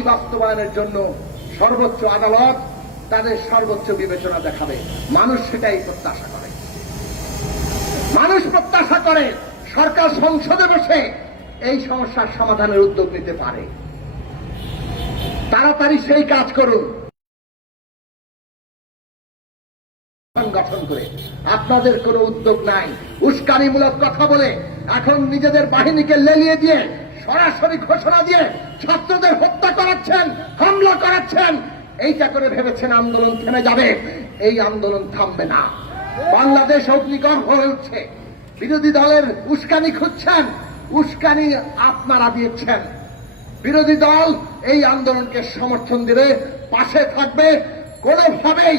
দাবি বাস্তবায়নের জন্য সর্বোচ্চ আদালত তাদের সর্বোচ্চ বিবেচনা দেখাবে। মানুষ সেটাই প্রত্যাশা করে। মানুষ প্রত্যাশা করে সরকার সংসদে বসে এই সমস্যার সমাধানের উদ্যোগ নিতে পারে। তাড়াতাড়ি সেই কাজ করুন। গঠন করে আপনাদের কোনো উদ্যোগ নাই, উস্কানিমূলক কথা বলে এখন নিজেদের বাহিনীকে লেলিয়ে দিয়ে সরাসরি ঘোষণা দিয়ে ছাত্রদের হত্যা করাচ্ছেন, হামলা করাচ্ছেন। এইটা করে ভেবেছেন আন্দোলন থেমে যাবে। এই আন্দোলন থামবে না। বাংলাদেশ অগ্নিগর্ভ হয়ে উঠছে। বিরোধী দলের উস্কানি খুঁজছেন, উস্কানি আপনারা দিয়েছেন। বিরোধী দল এই আন্দোলনকে সমর্থন দিবে, পাশে থাকবে। কোনোভাবেই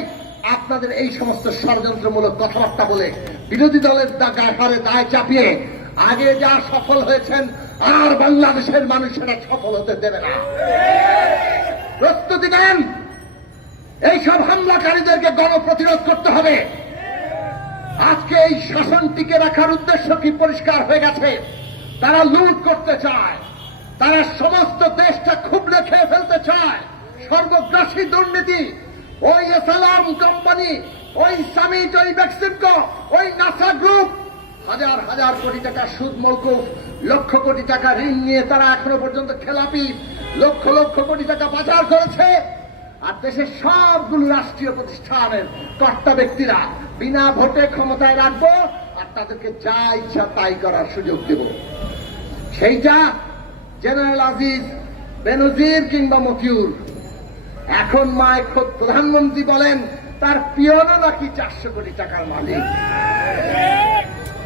আপনাদের এই সমস্ত ষড়যন্ত্রমূলক কথাবার্তা বলে বিরোধী দলের ঘাড়ে দায় চাপিয়ে আগে যা সফল হয়েছেন আর বাংলাদেশের মানুষেরা সফল হতে দেবে না। প্রস্তুতি নেন। এইসব হামলাকারীদেরকে গণপ্রতিরোধ করতে হবে। আজকে এই শাসন টিকে রাখার উদ্দেশ্য কি পরিষ্কার হয়ে গেছে। তারা লুট করতে চায়, তারা সমস্ত দেশটা খুবলে খেয়ে ফেলতে চায়। সর্বগ্রাসী দুর্নীতি, ওই এসালাম কোম্পানি, ওই সামিট, ওই মেক্সিকো, ওই নাসা গ্রুপ হাজার হাজার কোটি টাকা সুদ মওকুফ, লক্ষ কোটি টাকা ঋণ নিয়ে তারা এখনো পর্যন্ত খেলাপি, লক্ষ লক্ষ কোটি টাকা পাচার করেছে। আর দেশের সবগুলো রাষ্ট্রীয় প্রতিষ্ঠানের কর্তা ব্যক্তিরা বিনা ভোটে ক্ষমতায় রাখবো আর তাদেরকে যা ইচ্ছা তাই করার সুযোগ দেব। সেইটা জেনারেল আজিজ, বেনজির কিংবা মতিউর। এখন মায় খোদ প্রধানমন্ত্রী বলেন তার পিয়নও নাকি 400 কোটি টাকার মালিক।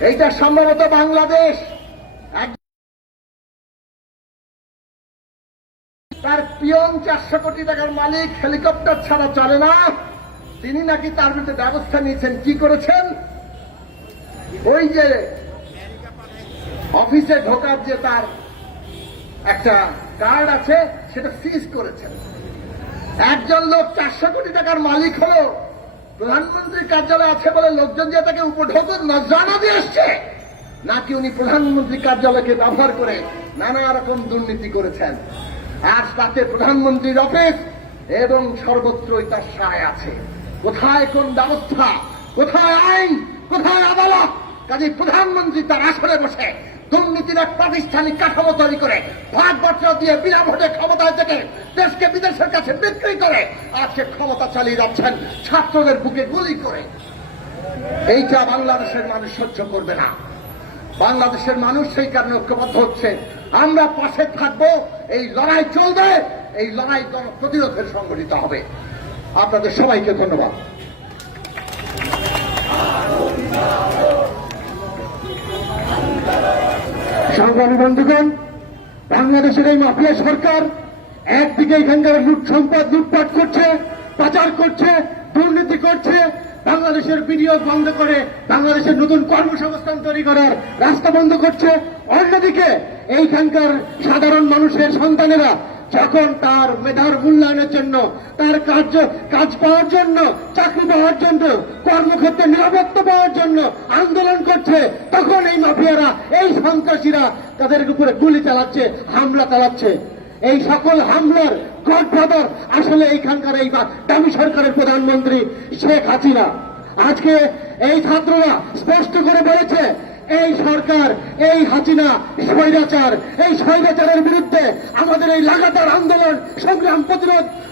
এইটা সম্ভবত বাংলাদেশ। তার পিয়ন 400 কোটি টাকার মালিক, হেলিকপ্টার ছাড়া চলে না। তিনি নাকি তার বিরুদ্ধে ব্যবস্থা নিয়েছেন। কি করেছেন? ওই যে অফিসে ঢোকার যে তার একটা কার্ড আছে সেটা সিজ করেছেন। একজন লোক 400 কোটি টাকার মালিক হলো, প্রধানমন্ত্রীর কার্যালয় আছে বলে লোকজন যে তাকে উপঢৌকন নজরানা দিয়ে আসছে, নাকি উনি প্রধানমন্ত্রী কার্যালয়কে ব্যবহার করে নানা রকম দুর্নীতি করেছেন। আর তাতে প্রধানমন্ত্রীর অফিস এবং সর্বত্রই তার সায় আছে। কোথায় কোন ব্যবস্থা, কোথায় আইন, কোথায় আদালত? কাজে প্রধানমন্ত্রী তার আসরে বসে দুর্নীতির এক প্রাতিষ্ঠানিক কাঠামো তৈরি করে ভাগ বছর দিয়ে বিনা ভোটে ক্ষমতায় থেকে দেশকে বিদেশের কাছে বিক্রি করে আজকে ক্ষমতা চালিয়ে যাচ্ছেন ছাত্রদের বুকে গুলি করে। এইটা বাংলাদেশের মানুষ সহ্য করবে না। বাংলাদেশের মানুষ সেই কারণে ঐক্যবদ্ধ হচ্ছে। আমরা পাশে থাকবো। এই লড়াই চলবে। এই লড়াই প্রতিরোধের সংগঠিত হবে। আপনাদের সবাইকে ধন্যবাদ। সংগ্রামী বন্ধুগণ, বাংলাদেশের এই মাফিয়া সরকার একদিকে এখানকার লুট সম্পদ লুটপাট করছে, পাচার করছে, দুর্নীতি করছে, বাংলাদেশের বিনিয়োগ বন্ধ করে বাংলাদেশের নতুন কর্মসংস্থান তৈরি করার রাস্তা বন্ধ করছে। অন্যদিকে এইখানকার সাধারণ মানুষের সন্তানেরা যখন তার মেধার মূল্যায়নের জন্য, তার কাজ পাওয়ার জন্য, চাকরি পাওয়ার জন্য, কর্মক্ষেত্রে নিরাপত্তা পাওয়ার জন্য আন্দোলন করছে, তখন এই মাফিয়ারা, এই সন্ত্রাসীরা তাদের উপরে গুলি চালাচ্ছে, হামলা চালাচ্ছে। এই সকল হামলার গডফাদার আসলে এইখানকার এই দামি সরকারের প্রধানমন্ত্রী শেখ হাসিনা। আজকে এই ছাত্ররা স্পষ্ট করে বলেছে এই সরকার, এই হাসিনা স্বৈরাচার। এই স্বৈরাচারের বিরুদ্ধে আমাদের এই লাগাতার আন্দোলন, সংগ্রাম,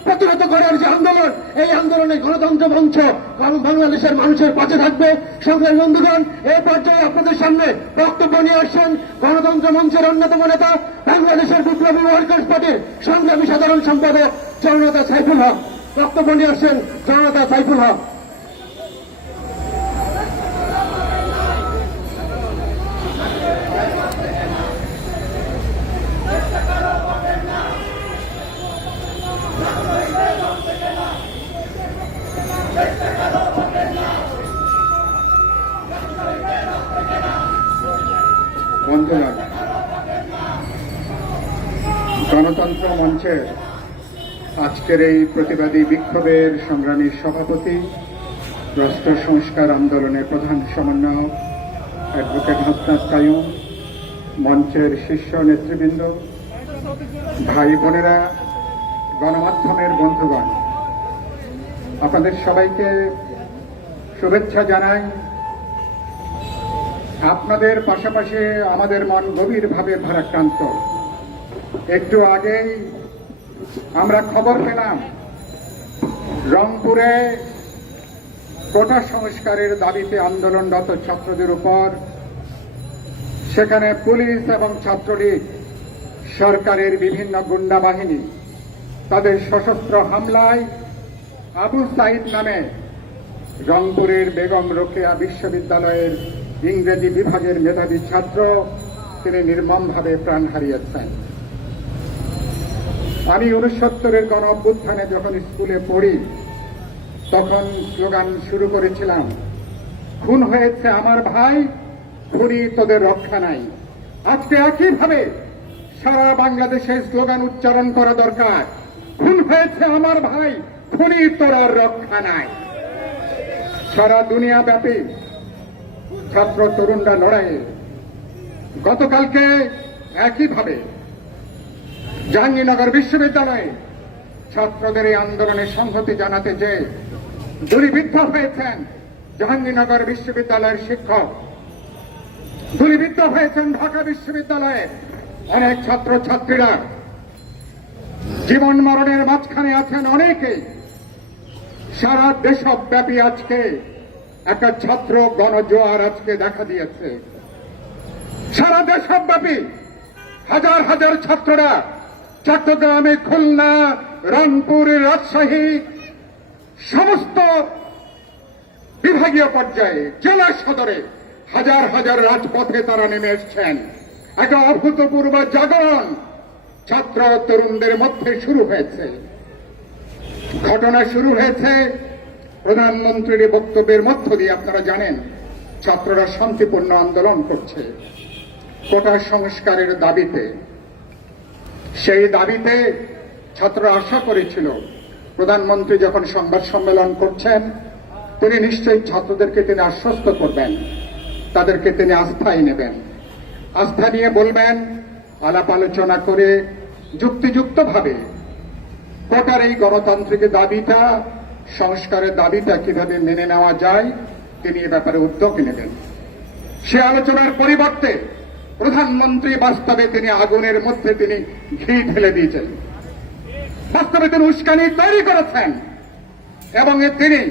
প্রতিরোধ করার যে আন্দোলন, এই আন্দোলনে গণতন্ত্র মঞ্চ বাংলাদেশের মানুষের পাশে থাকবে। সংগ্রামী বন্ধুগণ, এই পর্যায়ে আপনাদের সামনে বক্তব্য নিয়ে আসছেন গণতন্ত্র মঞ্চের অন্যতম নেতা, বাংলাদেশের বিপ্লবী ওয়ার্কার্স পার্টির সংগ্রামী সাধারণ সম্পাদক জননেতা সাইফুল হক। বক্তব্য নিয়ে আসছেন জননেতা সাইফুল হক। বন্ধুগণ, গণতন্ত্র মঞ্চের আজকের এই প্রতিবাদী বিক্ষোভের সংগ্রামী সভাপতি, রাষ্ট্র সংস্কার আন্দোলনের প্রধান সমন্বয়ক অ্যাডভোকেট হাসনাত কাইয়ুম, মঞ্চের শীর্ষ নেতৃবৃন্দ, ভাই বোনেরা, গণমাধ্যমের বন্ধুগণ, আপনাদের সবাইকে শুভেচ্ছা জানাই। আপনাদের পাশাপাশি আমাদের মন গভীরভাবে ভারাক্রান্ত। একটু আগেই আমরা খবর পেলাম রংপুরে কোটা সংস্কারের দাবিতে আন্দোলনরত ছাত্রদের উপর সেখানে পুলিশ এবং ছাত্রলীগ সরকারের বিভিন্ন গুন্ডা বাহিনী তাদের সশস্ত্র হামলায় আবু সাইদ নামে রংপুরের বেগম রোকেয়া বিশ্ববিদ্যালয়ের ইংরেজি বিভাগের মেধাবী ছাত্র তিনি নির্মমভাবে প্রাণ হারিয়েছেন। আমি 69-এর গণ অভ্যুত্থানে যখন স্কুলে পড়ি তখন স্লোগান শুরু করেছিলাম, খুন হয়েছে আমার ভাই, খুনি তোদের রক্ষা নাই। আজকে একইভাবে সারা বাংলাদেশে স্লোগান উচ্চারণ করা দরকার, খুন হয়েছে আমার ভাই, খুনি তোর রক্ষা নাই। সারা দুনিয়া ব্যাপী ছাত্র তরুণরা লড়াইয়ে গতকালকে একইভাবে জাহাঙ্গীরনগর বিশ্ববিদ্যালয়ে ছাত্রদের এই আন্দোলনে সংহতি জানাতে যে গুলিবিদ্ধ হয়েছেন জাহাঙ্গীরনগর বিশ্ববিদ্যালয়ের শিক্ষক, গুলিবিদ্ধ হয়েছেন ঢাকা বিশ্ববিদ্যালয়ের অনেক ছাত্রছাত্রীরা, জীবন মরণের মাঝখানে আছেন অনেকেই। সারা দেশব্যাপী আজকে একটা ছাত্র গণজোয়ার আজকে দেখা দিয়েছে। সারা দেশব্যাপী হাজার হাজার ছাত্ররা চট্টগ্রামে, খুলনা, রংপুর, রাজশাহী সমস্ত বিভাগীয় পর্যায়ে জেলা সদরে হাজার হাজার রাজপথে তারা নেমে এসছেন। একটা অভূতপূর্ব জাগরণ ছাত্র তরুণদের মধ্যে শুরু হয়েছে। ঘটনা শুরু হয়েছে প্রধানমন্ত্রীর বক্তব্যের মধ্য দিয়ে। আপনারা জানেন ছাত্ররা শান্তিপূর্ণ আন্দোলন করছে কোটা সংস্কারের দাবিতে। সেই দাবিতে ছাত্ররা আশা করেছিল প্রধানমন্ত্রী যখন সংবাদ সম্মেলন করছেন তিনি নিশ্চয়ই ছাত্রদেরকে তিনি আশ্বস্ত করবেন, তাদেরকে তিনি আস্থায় নেবেন, আস্থা নিয়ে বলবেন, আলাপ আলোচনা করে যুক্তিযুক্তভাবে কোটার এই গণতান্ত্রিক দাবিটা, সংস্কারের দাবিটা কিভাবে মেনে নেওয়া যায় তিনি এ ব্যাপারে উদ্যোগ নেবেন। সে আলোচনার পরিবর্তে প্রধানমন্ত্রী বাস্তবে তিনি আগুনের মধ্যে তিনি ঘি ঢেলে দিয়েছেন। বাস্তবে তিনি উস্কানি তৈরি করেছেন এবং তিনি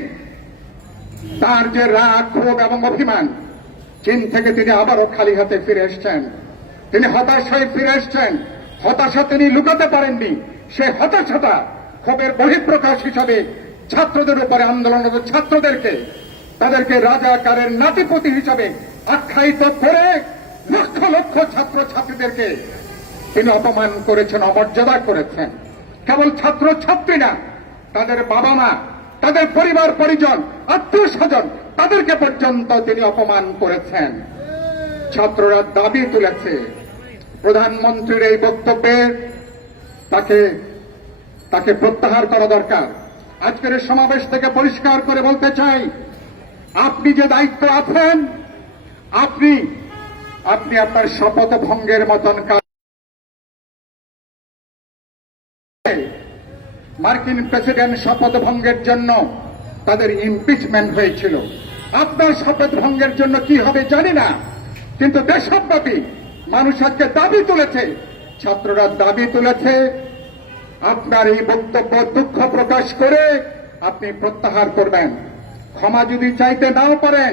তার যে রাগ, ক্ষোভ এবং অভিমান, চীন থেকে তিনি আবারও খালি হাতে ফিরে এসছেন। তিনি হতাশ হয়ে ফিরে এসছেন। হতাশা তিনি লুকাতে পারেননি। সে হতাশাটা ক্ষোভের বহিঃপ্রকাশ হিসাবে ছাত্রদের উপরে, আন্দোলনরত ছাত্রদেরকে, তাদেরকে রাজাকারের নাতিপতি হিসাবে আখ্যায়িত করে লক্ষ লক্ষ ছাত্র ছাত্রীদেরকে তিনি অপমান করেছেন, অমর্যাদা করেছেন। কেবল ছাত্র ছাত্রী না, তাদের বাবা মা, তাদের পরিবার পরিজন, আত্মীয় স্বজন, তাদেরকে পর্যন্ত তিনি অপমান করেছেন। ছাত্ররা দাবি তুলেছে প্রধানমন্ত্রীর এই বক্তব্যে তাকে প্রত্যাহার করা দরকার। আজকের এই সমাবেশ থেকে পরিষ্কার করে বলতে চাই, আপনি যে দায়িত্ব আছেন, আপনি আপনার শপথ ভঙ্গের মতন কাজ। মার্কিন প্রেসিডেন্ট শপথ ভঙ্গের জন্য তাদের ইমপিচমেন্ট হয়েছিল। আপনার শপথ ভঙ্গের জন্য কি হবে জানি না, কিন্তু দেশব্যাপী মানুষ আজকে দাবি তুলেছে, ছাত্ররা দাবি তুলেছে আপনার এই বক্তব্য দুঃখ প্রকাশ করে আপনি প্রত্যাহার করবেন। ক্ষমা যদি চাইতে নাও পারেন,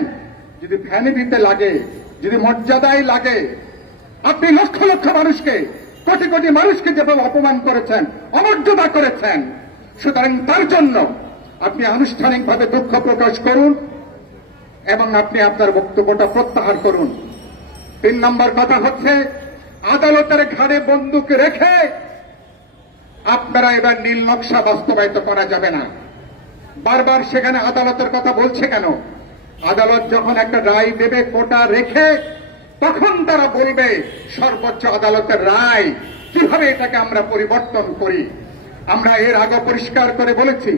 যদি ভ্যানিটিতে লাগে, যদি মর্যাদায় লাগে, আপনি লক্ষ লক্ষ মানুষকে, কোটি কোটি মানুষকে যেভাবে অপমান করেছেন, অমর্যাদা করেছেন, সুতরাং তার জন্য আপনি আনুষ্ঠানিকভাবে দুঃখ প্রকাশ করুন এবং আপনি আপনার বক্তব্যটা প্রত্যাহার করুন। 3 নম্বর কথা হচ্ছে, আদালতের ঘাড়ে বন্দুক রেখে আপনারা এবার নীল নকশা বাস্তবায়িত করা যাবে না। বারবার সেখানে আদালতের কথা বলছে কেন? আদালত যখন একটা রায় দেবে কোটা রেখে, তখন তারা বলবে সর্বোচ্চ আদালতের রায়, কিভাবে এটাকে আমরা পরিবর্তন করি। আমরা এর আগে পরিষ্কার করে বলেছি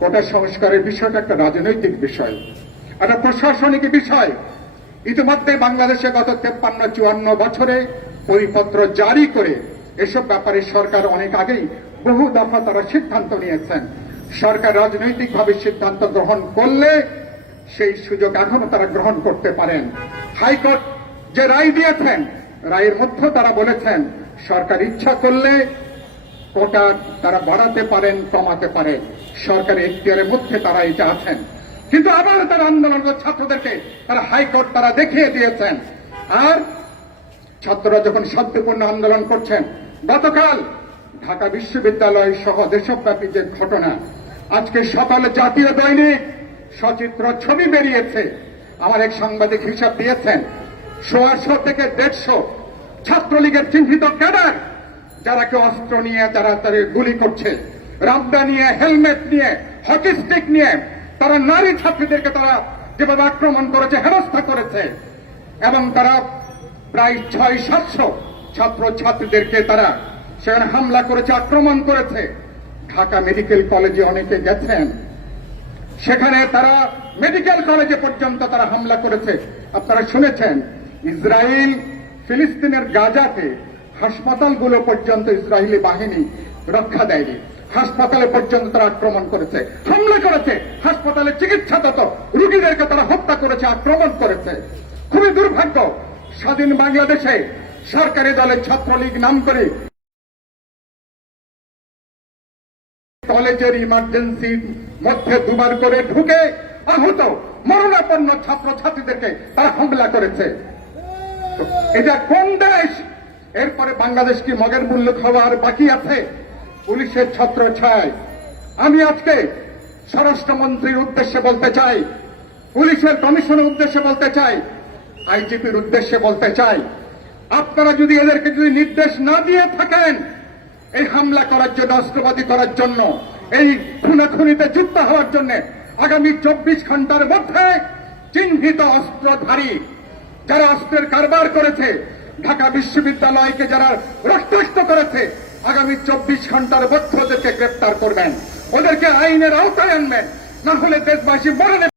কোটা সংস্কারের বিষয়টা একটা রাজনৈতিক বিষয়, একটা প্রশাসনিক বিষয়। ইতিমধ্যে বাংলাদেশে গত 53-54 বছরে পরিপত্র জারি করে এসব ব্যাপারে সরকার অনেক আগেই বহু দফা তারা সিদ্ধান্ত নিয়েছেন। সরকার রাজনৈতিকভাবে সিদ্ধান্ত গ্রহণ করলে সেই সুযোগ এখনো তারা গ্রহণ করতে পারেন। হাইকোর্ট যে রায় দিয়েছেন, রায়ের মধ্যে তারা বলেছেন সরকার ইচ্ছা করলে কোটা তারা বাড়াতে পারেন, কমাতে পারেন, সরকারের এখতিয়ারের মধ্যে তারা এটা আছেন। কিন্তু আবার তারা আন্দোলনরত ছাত্রদেরকে তারা হাইকোর্ট তারা দেখিয়ে দিয়েছেন। আর ছাত্ররা যখন শান্তিপূর্ণ আন্দোলন করছেন, গতকাল ঢাকা বিশ্ববিদ্যালয় সহ দেশব্যাপী যে ঘটনা, আজকে সকালে জাতীয় দৈনিক সচিত্র ছবি বেরিয়েছে। আমার এক সাংবাদিক হিসাব দিয়েছেন 150 থেকে 150 ছাত্রলীগের চিহ্নিত ক্যাডার, যারা কেউ অস্ত্র নিয়ে যারা তাদের গুলি করছে, রামদা নিয়ে, হেলমেট নিয়ে, হকি স্টিক নিয়ে, তারা নারী ছাত্রীদেরকে তারা যেভাবে আক্রমণ করেছে, হেনস্থা করেছে, এবং তারা প্রায় 600-700 ছাত্র ছাত্রীদেরকে তারা সেখানে হামলা করেছে, আক্রমণ করেছে। ঢাকা মেডিকেল কলেজে অনেকে গেছেন, সেখানে তারা মেডিকেল কলেজে পর্যন্ত তারা হামলা করেছে। আপনারা শুনেছেন ইসরায়েল ফিলিস্তিনের গাজাতে হাসপাতালগুলো পর্যন্ত ইসরায়েলি বাহিনী রক্ষা দেয়নি, হাসপাতালে পর্যন্ত তারা আক্রমণ করেছে, হামলা করেছে, হাসপাতালে চিকিৎসারত রোগীদেরকে তারা হত্যা করেছে, আক্রমণ করেছে। খুবই দুর্ভাগ্য, স্বাধীন বাংলাদেশে সরকারি দলের ছাত্রলীগ নাম করে কলেজের ইমার্জেন্সির মধ্যে দুবার করে ঢুকে আহত মরণাপন্ন ছাত্র ছাত্রীদেরকে তারা হামলা করেছে। এটা কোন দেশ? এরপরে বাংলাদেশ কি মগের মূল্য খাওয়ার বাকি আছে? পুলিশের ছত্র ছায়। আমি আজকে স্বরাষ্ট্রমন্ত্রীর উদ্দেশ্যে বলতে চাই, পুলিশের কমিশনের উদ্দেশ্যে বলতে চাই, আইজিপির উদ্দেশ্যে বলতে চাই, আপনারা যদি এদেরকে যদি নির্দেশ না দিয়ে থাকেন এই হামলা করার জন্য, অস্ত্রবাদী করার জন্য, এই খুনাখুনিতে যুক্ত হওয়ার জন্য, আগামী 24 ঘন্টার মধ্যে চিহ্নিত অস্ত্রধারী যারা অস্ত্রের কারবার করেছে, ঢাকা বিশ্ববিদ্যালয়কে যারা রক্তাক্ত করেছে, আগামী 24 ঘন্টার মধ্যে ওদেরকে গ্রেপ্তার করবেন, ওদেরকে আইনের আওতায় আনবেন, না হলে দেশবাসী মরণে